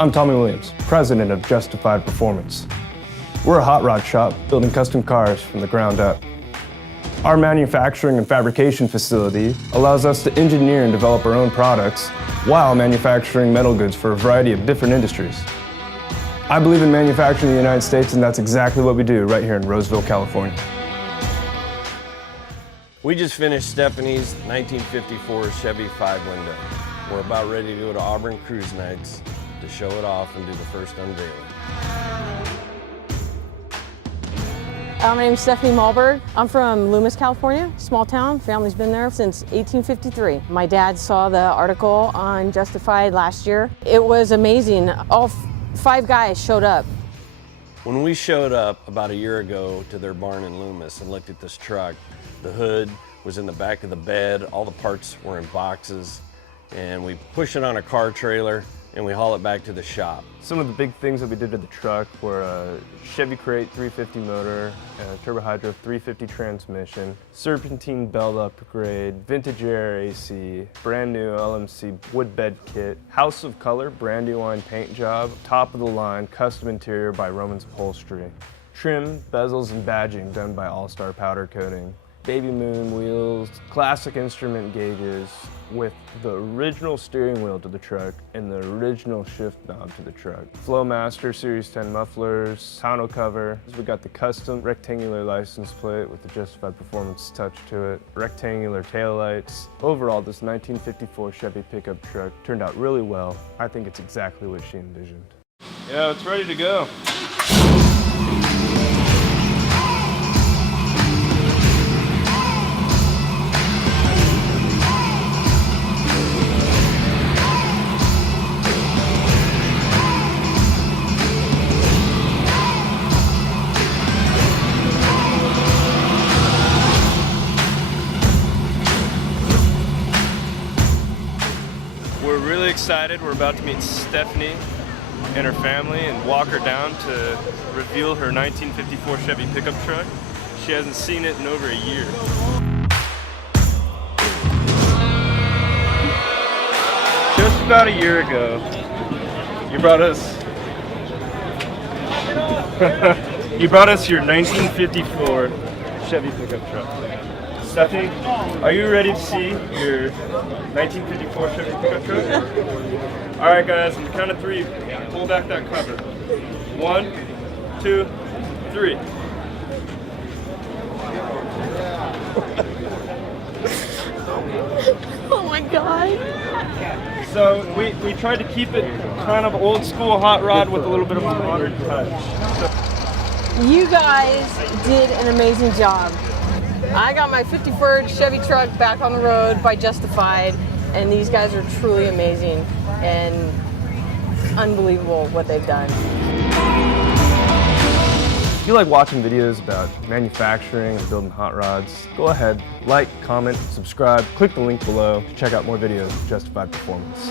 I'm Tommy Williams, president of Justified Performance. We're a hot rod shop building custom cars from the ground up. Our manufacturing and fabrication facility allows us to engineer and develop our own products while manufacturing metal goods for a variety of different industries. I believe in manufacturing in the United States, and that's exactly what we do right here in Roseville, California. We just finished Stephanie's 1954 Chevy 5-window. We're about ready to go to Auburn Cruise nights to show it off and do the first unveiling. My name's Stephanie Malberg. I'm from Loomis, California, small town. Family's been there since 1853. My dad saw the article on Justified last year. It was amazing. All 5 guys showed up. When we showed up about a year ago to their barn in Loomis and looked at this truck, the hood was in the back of the bed, all the parts were in boxes, and we push it on a car trailer and we haul it back to the shop. Some of the big things that we did to the truck were a Chevy Crate 350 motor, a Turbo Hydro 350 transmission, serpentine belt upgrade, vintage air AC, brand new LMC wood bed kit, House of Color brand new line paint job, top of the line custom interior by Romans Upholstery, trim, bezels, and badging done by All Star Powder Coating, Baby Moon wheels, classic instrument gauges with the original steering wheel to the truck and the original shift knob to the truck. Flowmaster Series 10 mufflers, tonneau cover. We got the custom rectangular license plate with the Justified Performance touch to it, rectangular taillights. Overall, this 1954 Chevy pickup truck turned out really well. I think it's exactly what she envisioned. Yeah, it's ready to go. We're really excited. We're about to meet Stephanie and her family and walk her down to reveal her 1954 Chevy pickup truck. She hasn't seen it in over a year. Just about a year ago, you brought us your 1954 Chevy pickup truck. Stephanie, are you ready to see your 1954 Chevy pickup truck? All right, guys, on the count of 3, pull back that cover. 1, 2, 3. Oh my God. So we tried to keep it kind of old school hot rod with a little bit of a modern touch. You guys did an amazing job. I got my 54 Chevy truck back on the road by Justified, and these guys are truly amazing and unbelievable what they've done. If you like watching videos about manufacturing and building hot rods, go ahead, like, comment, subscribe, click the link below to check out more videos of Justified Performance.